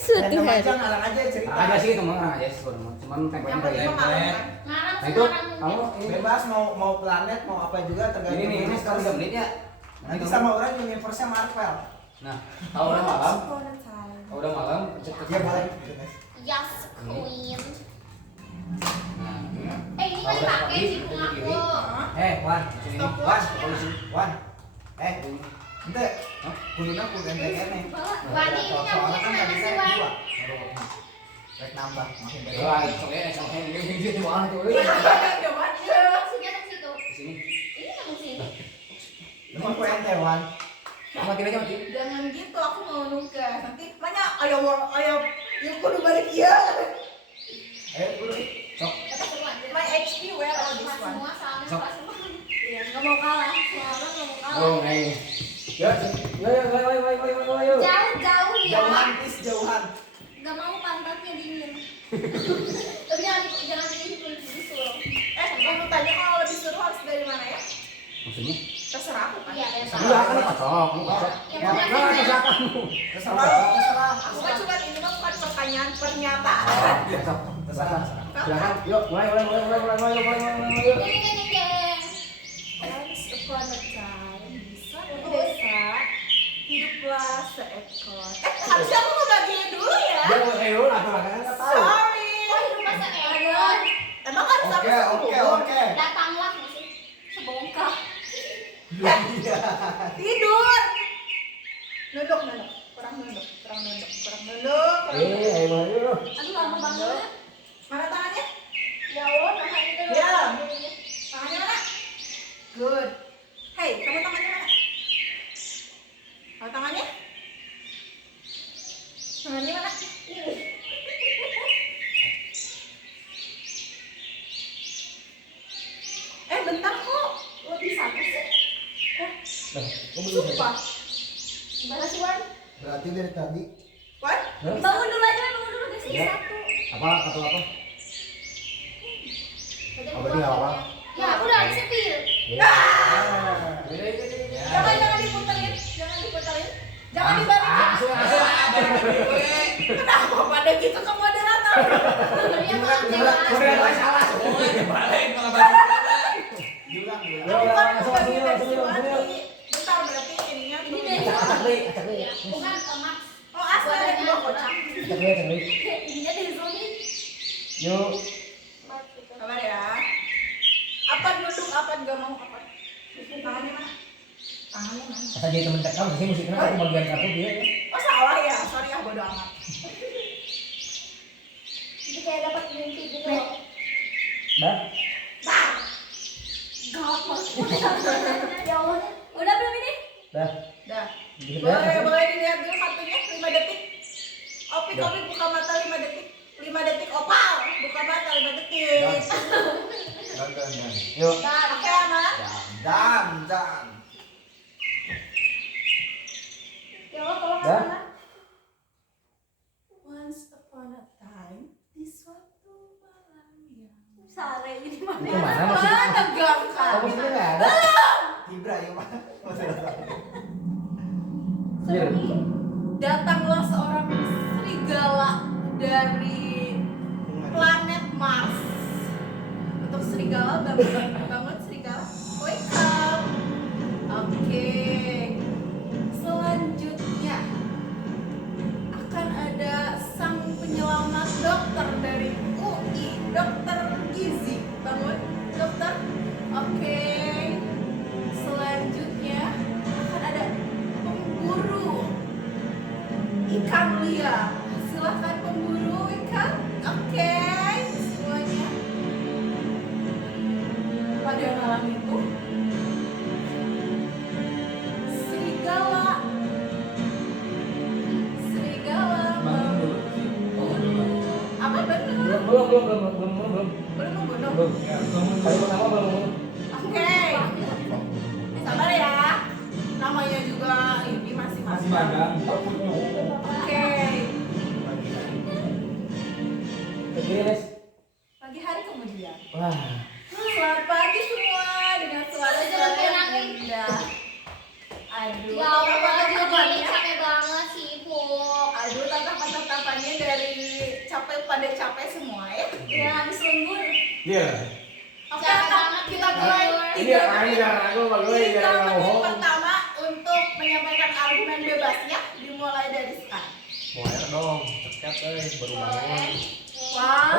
Tuhan. Ngarang aja cerita. Ada sih itu mah ya cuman temponya kayak planet. Nah itu kamu Bebas mau planet mau apa juga tergantung. ini sekarang 3 menit ya. Nanti sama orang universe Marvel. Nah, kalau udah malam, Ya boleh. Yes, Queen. Nah, Ini kan dipakai di bunga aku. Wan, sini. Stop, Wan, Wan. Wan. Ente. Kuduna kudu ene. Wani ini nyambungnya kemana sih, Wan? Rek nambah makin banyak. wah, sok ini gitu wah tuh. Maksudnya ke situ. Di sini. Ini nyambung sini. Emang ku ente Wan. Matiin aja mati. Jangan gitu, aku mau nugas. Nanti banyak ayo yang kudu balik iya. Ayo kudu. Sok. Kita seruan. My HP where all this Pas one? semua soalnya Sok. pas semua. Iya, nggak mau kalah. Soalnya nggak mau kalah. Oh, nih. Ya, ayo. Jauh ya. Jauhan, please jauhan. Gak mau pantatnya dingin. Tapi jangan disuruh. Kamu tanya kalau lebih seru harus dari mana ya? Maksudnya? Terserah aku kan. Iya, Enggak kan kocok. Terserah kamu. Terserah. Aku kan cuma ini mah bukan pertanyaan, pernyataan. Terserah. Silakan. Yuk, mulai. Ding. Once upon a time, di suatu desa hiduplah seekor. Harusnya aku ngebagiin dulu ya. Ayo, atau kan enggak tahu. Sorry. Oh, hidup masa ekor. Emang harus sampai seumur? Datanglah masih sebongkah. Tidur. Nunduk. Kurang nunduk. Ayo. Aduh lama banget. Mana tangannya? Ya Allah, nahan itu dulu. Ya. Tangannya mana? Good. Hey, kamu tangannya mana? Kalau tangannya? Tangannya mana? Bentar kok. Lebih satu sih. Sumpah. Gimana sih, Wan? Berarti dari tadi. What? Bangun dulu guys, ini Ya. satu. Apa? Apa dia apa? Ya, aku udah habis sepil. Jangan diputerin. Jangan dibalikin. Kenapa pada gitu ke moderator? Dia malah salah. Bentar berarti ininya Ini dari bukan Max. Oh, asal ada di bawah kocak. Ininya dari Sony. Yuk. Sabar ya. Apa nunduk, apa nggak mau apa? Tangannya mana? Asal jadi temen tekam sih musiknya aku bagian satu dia. Oh salah ya, sorry ya bodo amat. Jadi kayak dapat mimpi gitu. Dah. Gawat banget. Ya Allah. Udah belum ini? Dah. Dah. Dah. Boleh dilihat dulu kartunya 5 detik. Opik buka mata 5 detik. 5 detik opal. Buka mata 5 detik. Yuk. Oke aman? Dan. Ya Allah, tolong Dah. mana? Once upon a time di suatu malam yang Sare ini mana? Itu mana masih? tegang kan? Kamu sini enggak ada? Tibra ya Pak. Sony. Datanglah seorang serigala dari planet Mars. Untuk serigala bangun serigala. Wake up. Oke. Selanjutnya akan ada sang penyelamat dokter dari UI, dokter gizi. Bangun, dokter. Oke. Selanjutnya akan ada pemburu ikan liar. Silahkan pemburu ikan. Oke, semuanya. Pada malam itu serigala membunuh. Apa benar? Belum. Belum membunuh. Kali pertama belum. Oke. Sabar ya. Namanya juga ini masih Magang. Oke. Beres. Pagi hari kemudian. Wah. Selamat pagi semua dengan suara-suara yang indah. Aduh, Ya Allah, tatapan jadi tangannya. capek banget sih, Bu. Aduh, tatapan tatapannya dari capek pada capek semua ya. Ya habis lembur. Iya. Oke, Capek kita banget mulai Ini 3 aku menit. jangan aku bagus 3 jangan menit bohong. pertama untuk menyampaikan argumen bebasnya dimulai dari sekarang. Mulai dong, ceket baru bangun. Wow.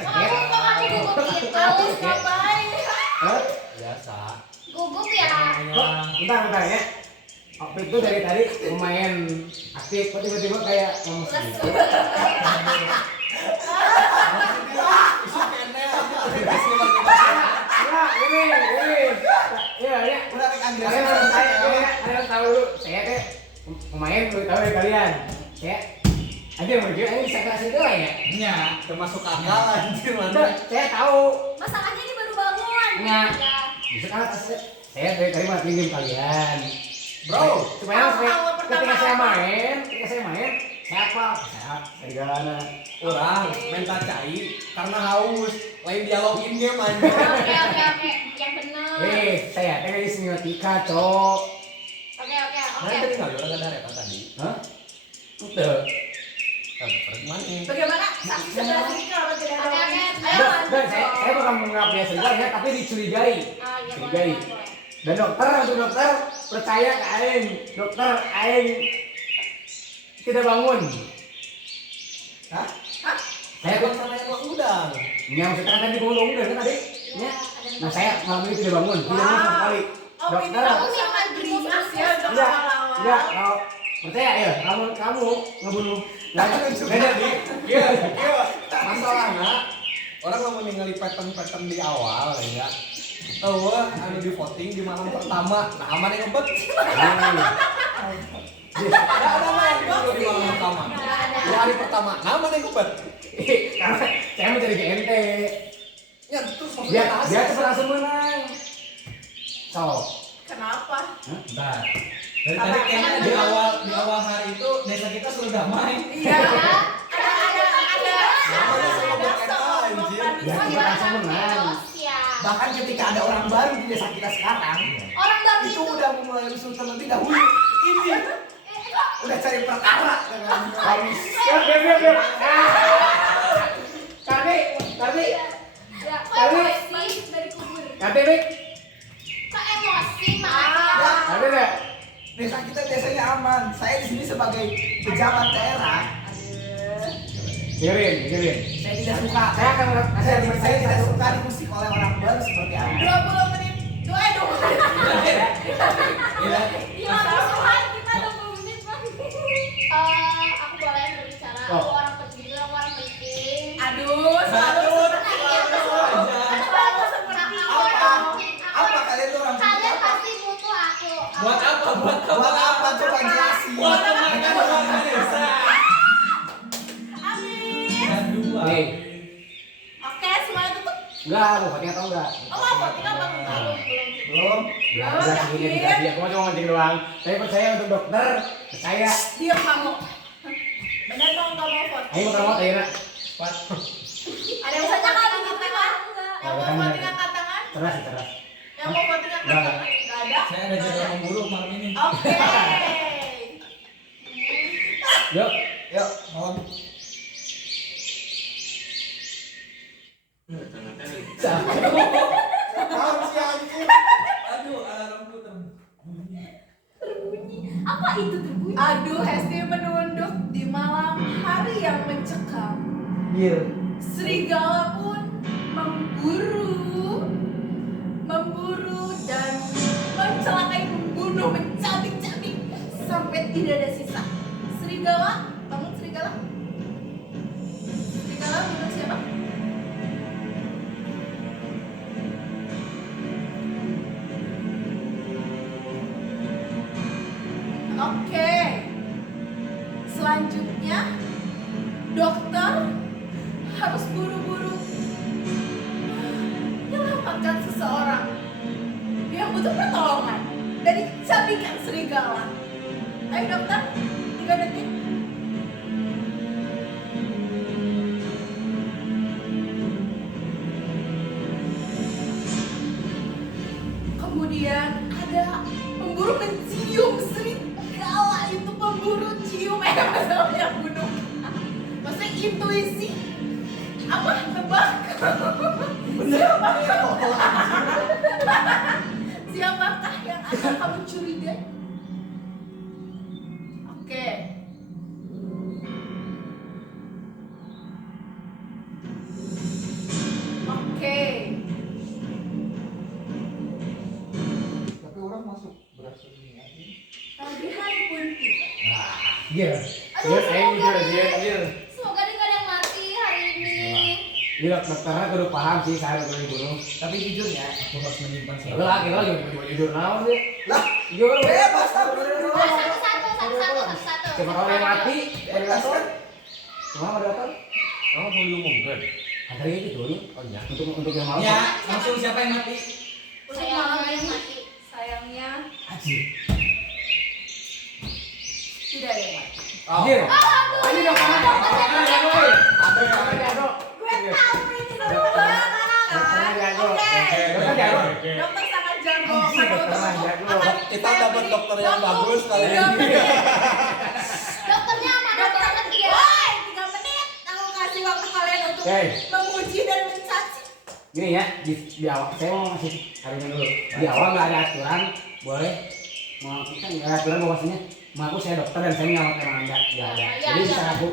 Ceket. Kok kamu gugup gitu? Habis ngapain? Hah? Biasa. Gugup ya? Kok bentar ya. Opik tuh dari tadi lumayan aktif, kok tiba-tiba kayak ngomong Lesu. sedikit. Ya, ini. Ya. Udah naik Kalian agresif. harus tahu dulu, saya teh pemain belum tahu dari kalian. Saya ada yang berjuang ini bisa kasih itu ya. Nya, termasuk akal anjir Udah, mana. saya tahu. Masalahnya ini baru bangun. Nggak. Ya. Bisa kan saya dari tadi matiin game kalian. Bro, supaya Awal pertama ketika saya apa? main, saya apa? Sehat, serigala. orang minta cai karena haus. Lain dialogin game anjir. Oke. Yang bener. Saya teh dari semiotika, cok. Oke. Mana tadi nggak ada ada reka tadi. Hah? Tuh. Mana ini? Bagaimana? Saksi sebelah sini kenapa tidak ada? Oke. Ayo lanjut. Saya bukan menganggap dia serigala ya, tapi dicurigai. Ah, iya Curigai. boleh. Dan dokter percaya ke aing. Dokter aing tidak bangun. Hah? Saya Bukan sama yang gua udang. yang maksudnya kan tadi bangun udah kan tadi? Ya. Nah saya malam ini tidak bangun, tidak bangun sama sekali. Oh, ini Dokter, kamu sangat beringas ya untuk enggak, awal-awal. kalau percaya ya, kamu ngebunuh. Beda di. Iya. Masalahnya orang mau ningali pattern di awal ya. Anu di voting di malam pertama. Nah, aman yang ngebet. Ada main dulu di malam pertama. Di hari pertama. Nah, aman yang ngebet. Karena saya mau jadi GNT. Ya, terus Dia maksudnya tuh langsung menang. So, Kenapa? Bentar. Dari tadi kayaknya di awal hari itu desa kita selalu damai. Iya. Ada Namanya sama ada Boketa, anjir. Ya, kita langsung menang. Ya. Bahkan ketika ada orang baru di desa kita sekarang, Orang baru itu itu. udah memulai rusuh terlebih dahulu. Ini udah cari perkara dengan habis. Diam. Tapi, Ya, kok Tapi- emosi dari kubur? Mik. Kok emosi makanya? Ada enggak? Desa kita desanya aman. Saya di sini sebagai pejabat daerah, Dengerin. saya tidak suka. Saya akan kasih Saya tidak suka dimusik oleh orang baru seperti Anda. 20 menit. 20 menit. Iya. Ya, Tuhan, kita 20 menit, Bang. Aku boleh berbicara. Aku Oh. orang penting, aku orang penting. Aduh, selalu seperti itu. Selalu seperti itu. Apa kalian tuh orang Kalian apa? pasti butuh aku. Buat apa? Buat apa coba jelasin? Buat kemajuan warga desa. Amin. Aduh. Nih, Oke, semuanya tutup. enggak, mau voting atau enggak? Oh, mau voting apa enggak? Belum. Enggak sih, enggak sih. Aku cuma ngomong doang. Saya percaya untuk dokter, percaya. Diam kamu. Benar dong nggak mau voting? Ayo mau ayo. Cepat. Ada yang bisa kalau gitu kan? Yang mau Ada kan, voting ada. angkat tangan? Teras. Yang mau voting angkat Nggak. tangan? Nggak ada. Saya ada jadwal memburu malam ini. Oke. Yuk. Yuk, malam. Malam si anjing. Aduh, alarmku terbunyi. Apa itu terbunyi? Aduh, Hesti menunduk di malam hari yang mencekam. Iya. Serigala pun memburu dan mencelakai, membunuh, mencabik-cabik sampai tidak ada sisa. Serigala, bangun serigala. Serigala bunuh siapa? Oke. Selanjutnya, dokter harus buru-buru menyelamatkan seseorang yang butuh pertolongan dari cabikan serigala. Ayo dokter, 3 detik. Kemudian ada pemburu mencium serigala itu, pemburu cium maksudnya intuisi. Apa? Tebak. Siapakah yang akan kamu curigai? Oke. Oke. Tapi orang masuk berasa ini aja. Tadi kan pun kita. Iya. Aduh, Iya, saya semoga jujur, nih. jujur. Semoga dia gak ada yang mati hari ini. Iya, dokternya kudu paham sih saya udah dibunuh. Tapi jujur ya, aku harus menyimpan Ya lah, kita juga jujur naon sih. Lah, Jujur. bebas lah. Satu. Siapa tahu yang mati, Bebas kan? Cuma ada apa? Kamu mau diumumkan? Antaranya gitu nih. Oh iya. Untuk yang malam. Ya, langsung siapa yang mati? Sayangnya yang mati. Sayangnya Anjir. tidak ada yang mati. Anjir. Ini dong mana? Dokternya jago. Ada yang Dokternya jago. Gue tahu ini dulu banget. Dokternya jago. Oke. Dokter jago. Dokter sangat jago. Anjir, dokternya jago. Kita dapat dokter yang bagus kali ini. Dokternya mana banget dia? Woi, 3 menit. Aku kasih waktu kalian untuk Oke. memuji dan mencaci. Gini ya, di awal saya mau ngasih harinya dulu. Di awal nggak ada aturan, boleh mau kita nggak ada aturan bahwasanya mengaku saya dokter dan saya menyelamatkan Anda. Nggak ada. Iya, Jadi iya. bisa ngaku.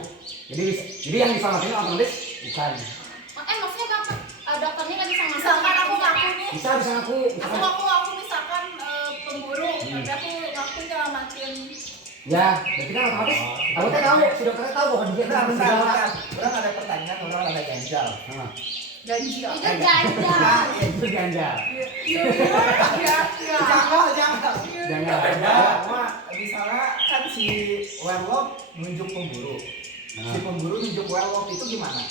Jadi yang diselamatin otomatis bukan. Maksudnya apa? Dokternya nggak bisa ngasih. Misalkan aku ngaku nih. Bisa ngaku. Aku misalkan pemburu, tapi aku ngaku nyelamatin. Ya, berarti kan otomatis. Kamu teh tahu, si dokternya tahu bahwa dia Bentar, itu bentar, segala. bentar. Orang ada pertanyaan, orang ada ganjal. Nah, Ganjil. Itu ganja. itu ganjal. Iya. Jangan, jangan. Jangan. Wah, Misalnya kan si werewolf nunjuk pemburu. Si pemburu nunjuk werewolf itu gimana?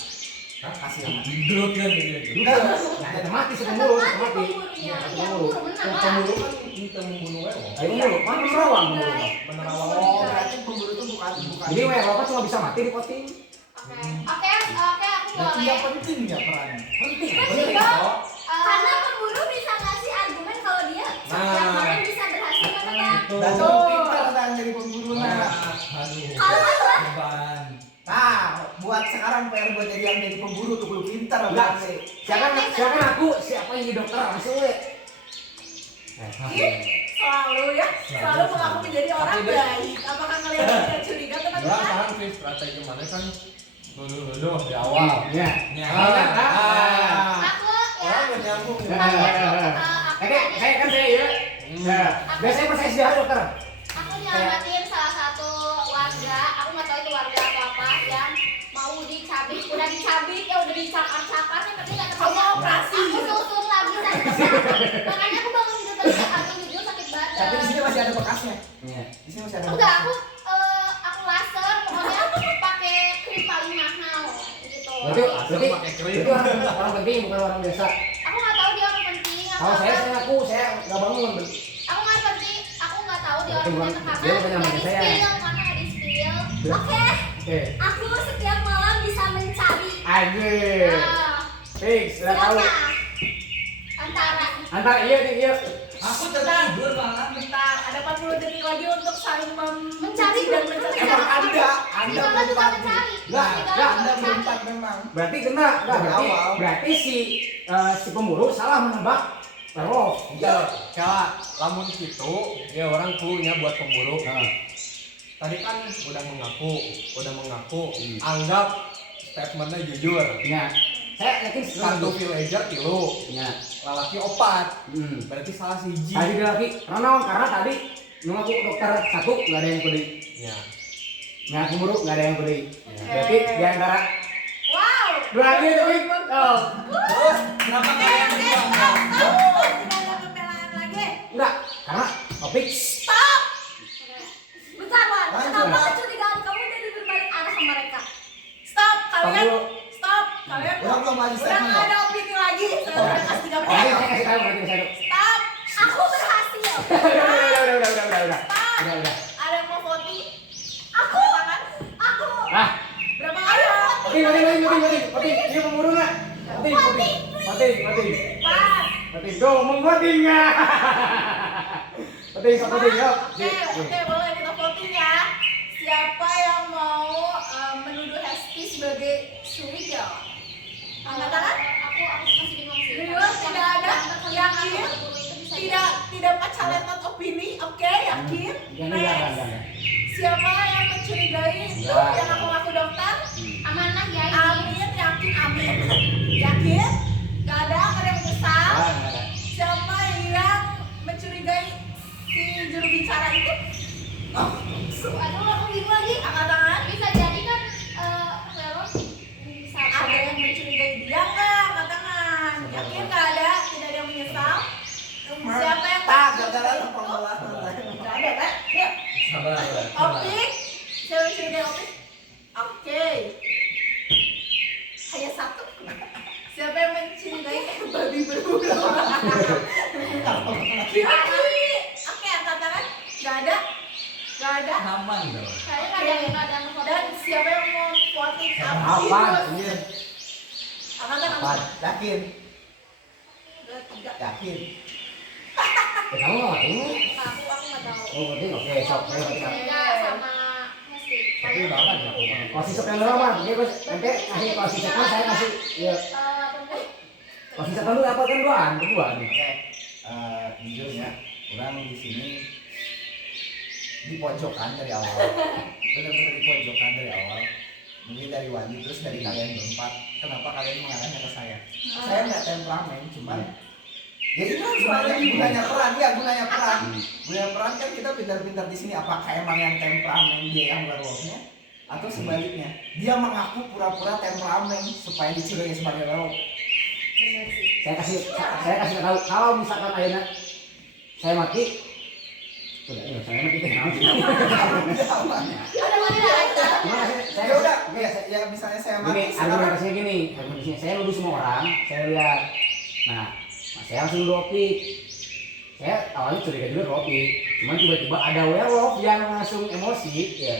Hah? Kasih nama. Grup kan gitu. enggak. Ya, mati si pemburu, Mati mati. pemburunya. Ya, Ya, pemburu. pemburu menang lah. Pemburu kan kita membunuh werewolf. Ayo pemburu, mana menerawang pemburu? Menerawang. Oh, berarti pemburu itu bukan. Jadi werewolf cuma bisa mati di poting. Oke, aku Berarti boleh. yang penting ya perannya. Penting. Penting Penting. dong. Karena pemburu bisa ngasih argumen kalau dia yang kemarin bisa berhasil menebak. Dan Itu. kamu pintar kan jadi pemburu nah. Aduh. Kalau aku Beban. Nah, buat sekarang PR buat jadi yang jadi pemburu tuh kudu pintar Enggak. berarti. Siapa aku? Siapa yang jadi dokter? Langsung we. Selalu ya, selalu mengaku menjadi orang baik. Apakah kalian tidak curiga Orang teman-teman? sekarang sih strategi mana kan dulu di awal. Ya. Ya. aku ya. Orang nggak nyambung. Oke, saya kan saya ya. Nah, biasanya pas saya sejarah dokter. Aku nyelamatin salah satu warga, aku nggak tahu itu warga atau apa yang mau dicabik, udah dicabik ya udah dicakar-cakar tapi nggak ketemu. Kamu operasi. Aku susun lagi sakit. Makanya aku bangun tidur tadi aku jujur sakit badan. Tapi di sini masih ada bekasnya. Iya. Di sini masih ada. Enggak, bekasnya. aku laser pokoknya pakai krim paling mahal gitu. Berarti pakai krim. itu orang penting bukan orang biasa. Aku nggak tahu dia orang penting Kalau saya ngaku saya nggak bangun. aku nggak penting, aku nggak tahu dia Berarti orang bukan- penting dia bukan karena yang nggak di saya. spill, karena nggak di spill. Oke, Oke. aku setiap malam bisa mencari. Anjir. Fix, udah tahu. Antara iya nih iya. Aku tertidur malam. Bentar, ada 40 detik lagi untuk saling Mencari dan belum mencari. mencari. Anda Serigala juga berempat. mencari. Nggak, Serigala Anda juga berempat mencari. memang. Berarti kena, nggak Dari berarti awal. berarti si pemburu salah menebak werewolf. Enggak, kayak lamun gitu, ya orang clue-nya buat pemburu. Nah, Tadi kan udah mengaku, anggap statementnya jujur. ya. Saya yakin Satu villager tilu, Ya. lalaki 4, Hmm. berarti salah siji. Tadi dia lagi, karena tadi ngaku dokter satu nggak ada yang peduli, Ya, ngaku pemburu nggak ada yang peduli. ya. Berarti di antara Wow. dua lagi itu, oh, Terus kenapa kalian berdua enggak? Tidak ada pembelaan lagi. enggak, karena topik Stop. Bentar, Wan. Lanjut. Kenapa kecurigaan kamu jadi berbalik arah ke mereka? Stop. Kalian dulu. stop. Kalian Orang belum lagi udah statement. nggak ada opini lagi. Saya udah kasih 3 Nanti menit. saya kasih tahu, nanti saya tahu. Stop. Aku berhasil. Udah. Ada yang mau voting? Aku. Tangan. Aku. Ah, Berapa kali? Voting, dia pemburu nggak? Voting. Pas. Go, mau voting nggak? Voting, yuk. Oke, boleh kita voting ya. Siapa yang mau menuduh Hesti sebagai Enggak. Siapa yang mencurigai itu Enggak. yang aku ngaku dokter? Amanah ya ini. Amin, yakin amin. Yakin? Gak ada yang menyesal. Enggak ada. Siapa yang mencurigai si juru bicara itu? Aduh, aku bingung lagi. Angkat tangan. Bisa jadi kan werewolf bisa Ada yang mencurigai dia nggak? Angkat tangan. Yakin nggak ada? Tidak ada yang menyesal. Siapa yang Gara-gara lu pembalasan. Nggak ada kan? Yuk. Sabar. Opik. Siapa yang mencurigai Opik? Oke. Hanya satu. Siapa yang mencurigai babi berbulu? Kiri. Oke, angkat tangan. Nggak ada. Nggak ada. Aman dong. Kayaknya nggak ada yang Dan siapa yang mau voting Apa? Ini Angkat tangan. apa? Yakin? Udah tiga. Yakin? Kamu nggak ini? aku nggak tahu. Oh, penting oke, sok. Ayo, kita. Beda sama Hesti. Tapi udah kan ya. Posisi yang dulu mah, nanti ngasih posisi kan saya ngasih ya posisi dulu apa kan berdua nih. Oke, jujur ya, orang di sini di pojokan dari awal, benar-benar di pojokan dari awal. Mungkin dari Wandi terus dari kalian berempat. Kenapa kalian mengarahnya ke saya? Saya nggak temperamen, cuman jadi kan sebenarnya gunanya peran, ya gunanya peran. Gunanya peran kan kita pintar-pintar di sini. Apakah emang yang temperamen dia yang werewolfnya? Atau sebaliknya, dia mengaku pura-pura temperamen supaya dicurigai sebagai werewolf. Bener sih. Saya kasih tahu kalau misalkan akhirnya saya mati, udah ya saya mati teh naon sih. Ada mana aja. Cuma saya Ya udah, ya misalnya saya mati Gini, sekarang. argumentasinya gini, saya nuduh semua orang, saya lihat, nah, saya langsung nuduh Opik. Saya awalnya curiga juga ke Opik, cuman tiba-tiba ada werewolf yang langsung emosi, ya,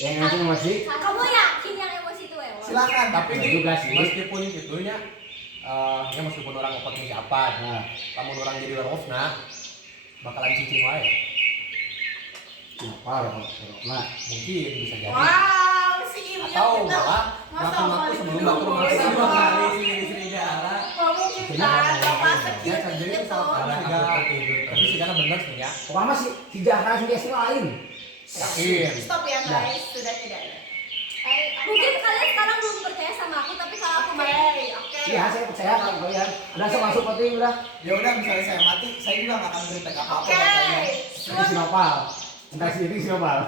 yang langsung emosi. Kamu yakin yang emosi itu werewolf? Silakan. Tapi Bener nih, juga sih. meskipun itunya, ya meskipun orang ngopotin siapa, Nah, lamun orang jadi werewolf nah, bakalan cicing wae. kenapa werewolf? Nah, Mungkin bisa jadi. Wow, si Ilya Atau kita malah masa ngaku-ngaku mau sebelum dituduh baku polisi, rumah Sama Bang? kali serigala. Nggak mungkin Benar. kan, bapak Ya, sekit kan jadi gitu. soal Karena juga. aku tertidur Tapi sih karena bener sih ya. pokoknya sih si Jahra si Desi lain. Yakin. Stop ya guys, sudah tidak ada. Mungkin kalian sekarang belum percaya sama aku, tapi kalau aku Oke, mati, oke. Iya, saya percaya kalau kalian udah masuk voting udah. Ya udah, misalnya saya mati, saya juga nggak akan beri apa-apa Oke. buat kalian. Ini si Nopal. Entar si ini si Nopal.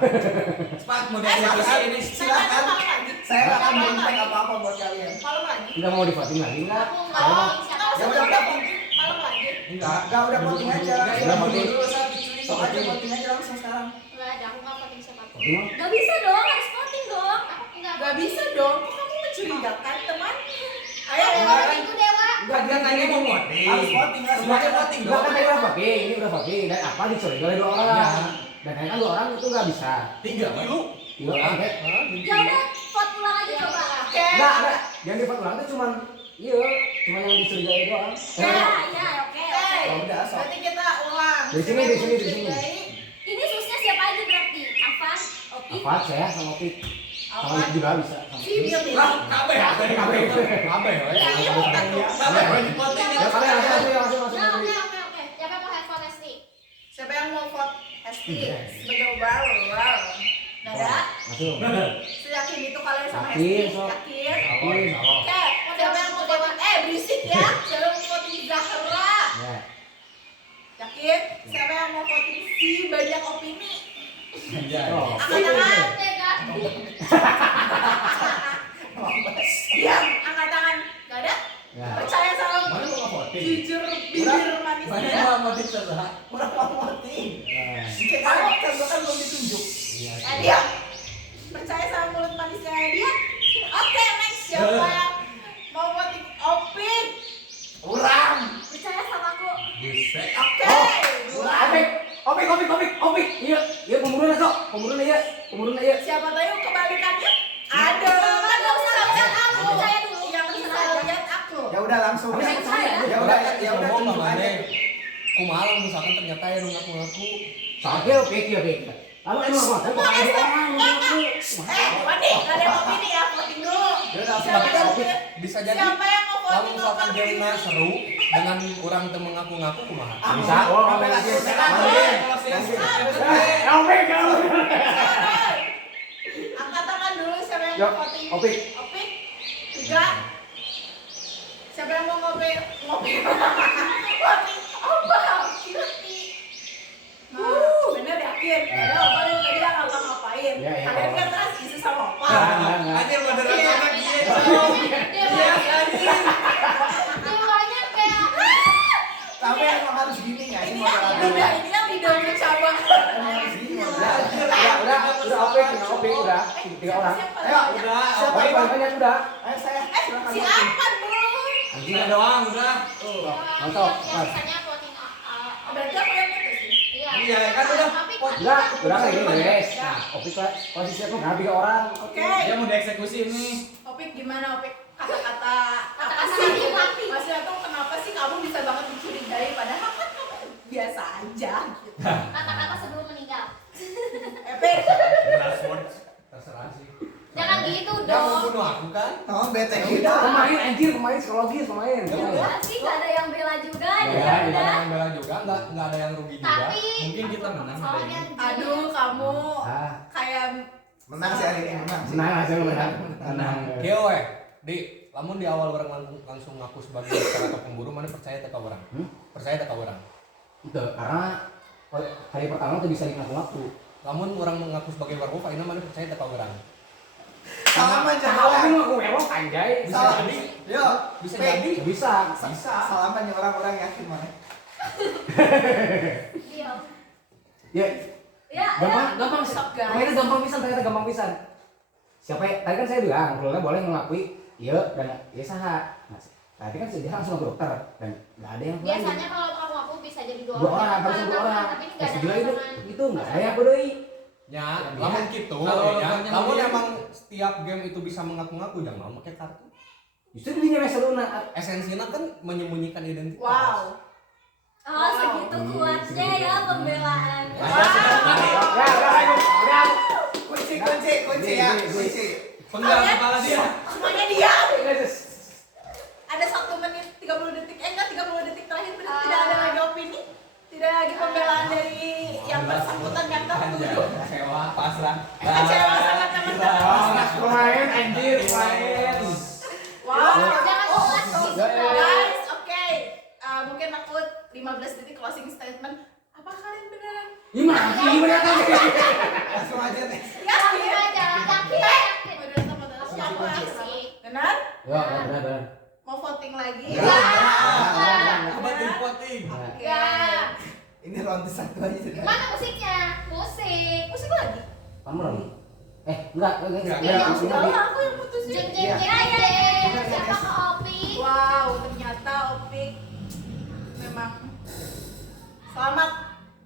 Cepat modifikasi ini. Silakan. Malam lagi. Saya nggak akan beri Malam lagi. apa-apa buat kalian. Malam lagi. Udah mau di voting lagi enggak? aku Saya mau nggak Kita siapa. Ya sudah udah, voting malam lagi. Enggak. Nggak, udah voting aja. Enggak, Udah ini voting. dulu saat dicuri. Sok aja voting aja langsung sekarang. Nggak ada, aku nggak voting siapa. voting mah. Nggak bisa dong, harus voting dong. Aku nggak Gak bisa dong, kok kamu mencurigakan teman? Ayo, Dewa ayo. itu Dewa. Enggak, dia tanya mau voting. Harus voting lah. Semuanya voting Enggak dong. kan tadi udah voting, ini udah voting dan apa dicurigai oleh 2 orang. Iya. Dan kayaknya 2 orang itu enggak bisa. 3 Dulu. 2 orang teh. Ya udah, vote ulang aja coba. Oke. Enggak. Yang di vote ulang itu cuman cuma yang dicurigai doang. Ya, ya, oke. Oke, Ya udah, sok. berarti kita ulang. Di sini, di sini, di sini. Mencurigai Ini susnya siapa aja berarti? Afan, Opi. Apa saya sama Opik sama Alvan. itu juga bisa. Sama Si Billy. Lah, kabeh. Kabeh we. Iya, bukan tuh. Kabeh di voting. Ya kalian masuk. Nah, oke. Siapa mau have vote Hesti? Siapa yang mau vote Hesti Iya. sebagai wow? Nggak ada? Masuk. Seyakin itu kalian sama Yakin, Hesti? Sob. Yakin? Yakin. Oke, siapa yang mau voting? Berisik ya. Siapa yang mau voting Zahra? Ya. Yakin? Siapa yang mau voting si banyak opini? Oh. Angkat tangan. Tega. Diam, angkat tangan. Gak ada? Ya. Percaya sama Mana mau voting? jujur bibir manis Mana dia. mau voting salah? Kurang mau voting. Ya. Kamu kan belum ditunjuk. Iya. Diam. Percaya sama mulut manisnya dia. Oke, next. Siapa yang mau voting Opik? Kurang. Percaya sama aku. Buset. Oke. Opik. Iya, pembunuhan sok. Pembunuhan iya. Siapa tahu kebalikannya? Ada. Kan Nggak usah lihat aku, Aku. percaya dulu. Yang bisa Percaya. lihat aku. Ya udah langsung. Tapi saya percaya. Ya udah, ya udah Ngomong tunjuk sama aja. Maneh. Kumaha misalkan ternyata ya ngaku-ngaku. Soalnya Opik. Lalu emang apa? Kok ada orang ngaku? Wadi, kalian mau opini ya? Voting dulu. Ya udah, Siapa Tapi yang kan mau- bisa jadi Siapa yang mau kalau voting misalkan Opik? gamenya seru, dengan orang teu mengaku-ngaku kumaha? Bisa. Oh, Sampai lagi. Opik, kamu. Angkat tangan dulu siapa yang Yuk, mau voting? Opik. Opik. 3. Siapa yang mau ngopi? Voting Opa. Kirti. Bener yakin? Ya Opa dari tadi yang Opa ngapain? Iya, iya, Kalian Opa. kan terus isu sama Opa. Enggak. Anjir moderatornya gitu. Dewanya kayak Tapi emang harus gini nggak sih Ini yang moderator? udah ini yang leader cabang. Emang harus gini moderator. Udah Opik, udah. 3 orang. Ayo, Udah, siapa Opik, Bang? banyak udah. Ayo saya. Silakan. Si Arpan belum. Anjing Udah doang, udah. Mantap, yang Mas. misalnya voting Berarti aku yang putus sih. Iya, kan udah. Udah kayak gini, guys. Nah, Opik lah. Posisi aku nggak 3 orang. Oke. Dia mau dieksekusi nih. Opik gimana Opik? Kata-kata apa Kata-kata sih? mati. Maksudnya tuh kenapa sih kamu bisa banget dicurigai padahal kan kamu biasa aja gitu. kata-kata sebelum meninggal. Opik. Last words. Terserah sih. Jangan gitu Dia mau dong. bunuh aku kan? Non bete gitu. Pemain anjir, pemain psikologis, pemain. Enggak sih, gak ada yang bela juga. Ya, Ya tidak udah. ada yang bela juga, nggak ada yang rugi juga. Tapi Mungkin kita menang hari soalnya ini. Aduh, kamu Ah, kayak Menang sih hari ini menang. sih. menang aja menang. Tenang. Kieu we, di lamun di awal orang langsung ngaku sebagai ikan atau pemburu, mana percaya teh ka orang? Percaya teh ka orang? Itu karena hari pertama tuh bisa ngaku-ngaku. Lamun orang mengaku sebagai werewolf, ayeuna mana percaya teh ka orang? Salaman Kalau jangan. aku ngaku werewolf anjay. Bisa Salam. jadi. Yo, Bisa Pik. jadi. Bisa. Bisa. Salaman yang orang-orang yakin mana? Iya. Ya, Ya, gampang sih. Sok, guys. Pemainnya gampang pisan, ternyata gampang pisan. Siapa tadi kan saya bilang, kalau boleh mengakui iya dan iya saha. Nah, tadi kan dia langsung ke dokter dan nggak ada yang lain. biasanya kalau aku bisa jadi dua 2 orang, harus 2 orang. tapi ini Pas gak ada gila itu, pasangan. itu nggak ada yang peduli. Ya, Ya, lamun gitu, Kalau ya. rupanya Lamun dia- emang setiap game itu bisa mengaku-ngaku, jangan mau pakai kartu. Justru dirinya Barcelona. Esensinya kan menyembunyikan identitas. wow. Oh, segitu kuatnya ya pembelaan. Udah. Kunci ya, kunci. Penggal kepala dia. Semuanya diam. Ada 1 menit 30 detik. Enggak 30 detik terakhir benar tidak ada lagi opini. Tidak lagi pembelaan dari yang bersangkutan yang tertuduh. Kecewa, pasrah. Kecewa sama teman-teman. Pemain anjir, pemain. Wow. Jangan ulas gitu. Guys, oke. Mungkin aku 15 detik closing statement. Apa kalian beneran? Gimana tadi? Langsung aja nih. Yakin aja, yakin. Beneran teman-teman siapa? sih. Benar? Ya, benar. Mau voting lagi? Coba tim voting. Oke. Enggak. Ini ronde 1 aja sudah. Mana musiknya? Musik. Musik lagi? Kamu lagi? Enggak. Iya, Tahu aku yang putusin. Jeng jeng jeng jeng. Siapa ke Opi? Wow, ternyata Opik memang selamat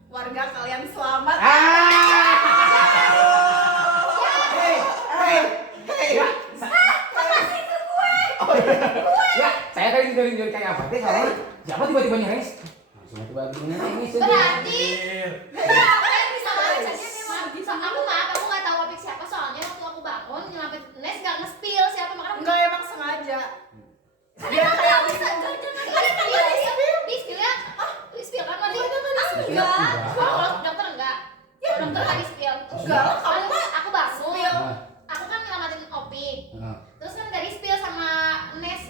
warga kalian selamat. Ya, saya tadi nyuri kayak apa? Teh kalau siapa tiba-tiba nyanyi? Langsung tiba-tiba nyanyi. Berarti kalian bisa aja dia memang bisa. Aku nggak tahu Opik siapa soalnya waktu aku bangun nyelamatin Nes nggak nge-spill siapa makanya. Enggak emang sengaja. Dia kayak bisa Di spill ya? Di spill kan mandi? Enggak. Kalau dokter enggak. Kalau dokter nggak di spill. Enggak, kamu mah Aku bangun. spill. Aku kan nyelamatin Opik. Heeh. Terus kan nggak di spill sama Nes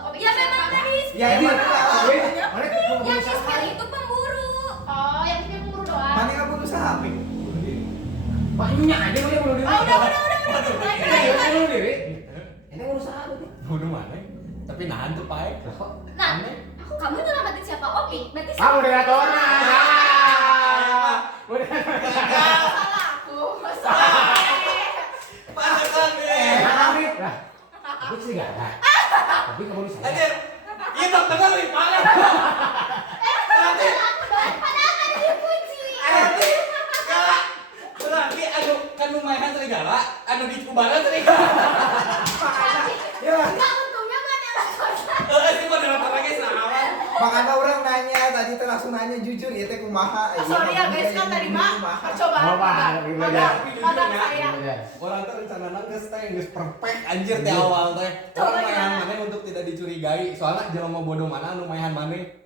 Opik. Ya memang nggak di Ya emang lah. Yang di spill itu pemburu. Oh, yang di spill pemburu doang. Mana kamu usaha Pik? Paknya aja dia bunuh diri. Oh, udah. Ayo, bunuh diri. Ini urus apa tuh? Bunuh mana? Tapi nahan tuh, Pak. Nah, kamu nyelamatin siapa Opik? Berarti Ah, moderator. Salah aku. Salah. Pasakan deh. Lah, aku sih enggak ada. Tapi kamu di sana. Anjir. Iya, dengar nih, parah. Nanti aku doang padahal kan dia kunci. nanti galak. Berarti anu kan lumayan serigala, anu di kubaran serigala. Ya, Enggak untungnya mana lah. Si moderator lagi sama. makanya orang nanya tadi tuh langsung nanya jujur ya teh kumaha. Sorry ya guys, kan tadi mah percobaan. Apa? Magang saya. Orang tuh rencana geus teh geus perfect anjir teh awal teh. Orang Coba mayan ya. maneh untuk tidak dicurigai. Soalnya jelema bodoh mana anu mayan maneh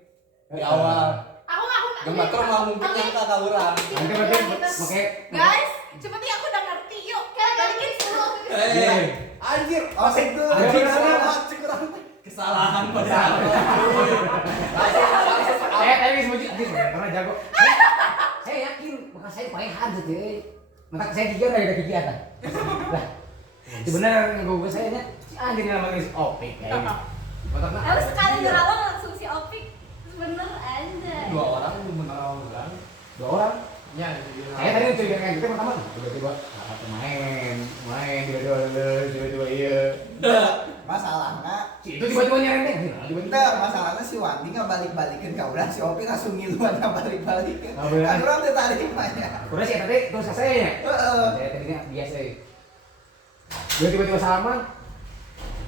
di awal. Aku Gemba terus mah mungkin nyangka ka urang. Nanti berarti pakai Guys, cepet ya aku udah ngerti yuk. Balikin dulu. Anjir, Oh, itu. anjir Ada, salah cek urang teh. Kesalahan padahal. saya tadi semuji karena jago. Saya yakin maka saya paehan tuh cuy. Maka saya gigi ada gigi atas. Lah. Itu benar gue saya nya si anjing nama guys opik kayak ini. Maka Harus sekali ngerawang langsung si Opik. Bener aja. Dua orang lu menarawang urang. dua orang. Nya, Saya tadi mencurigakan kita pertama tiba-tiba main tiba-tiba iya. Masalahnya Si itu tiba-tiba nyerempet tiba-tiba. Bener, masalahnya si Wandi nggak balik-balikin ke urang, si Opi langsung ngiluan nggak balik-balikin. Oh, bener. Kan urang teh tarimanya. Terus ya tadi terus saya ya. Heeh. Saya tadinya biasa ya. Dia tiba-tiba salaman.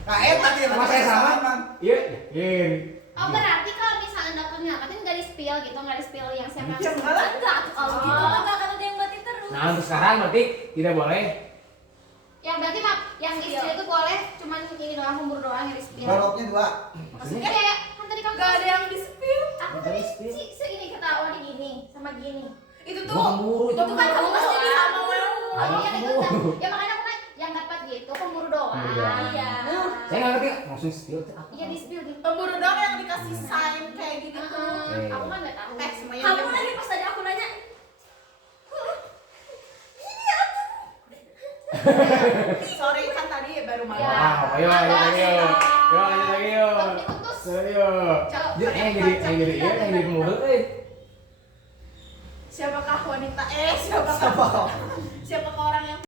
Nah, tadi Sama saya salaman. Iya, yakin. Oh berarti kalau misalnya dapetnya kan nggak di spill gitu, nggak di spill yang siapa Ya enggak lah. Enggak, kalau gitu mah enggak akan ada yang batin terus. Nah untuk sekarang berarti tidak boleh. yang berarti mah yang di spill itu boleh cuman ini doang pemburu doang yang di spill. Baloknya 2. Maksudnya Kayak kan tadi kamu Enggak ada yang di spill. aku Nggak di tadi spill. si ini ketawa di gini sama gini. Itu Gua tuh. pemburu Itu kan kamu pasti di sama Oh iya itu pemburu. ya makanya aku nanya yang dapat gitu pemburu doang. Iya. Iya. Saya nggak ngerti maksudnya spill itu apa. Iya di spill gitu. Pemburu doang yang dikasih sign kayak gitu tuh. Aku kan nggak tahu. Semuanya Kamu udah- lagi pas tadi aku nanya, Sorry kan tadi baru malam. Ya. Wow, ayo lanjut lagi yuk. Yuk lanjut lagi yuk. Kalau diputus. Yuk. Jadi yang jadi pemburu Siapakah wanita? Siapakah orang yang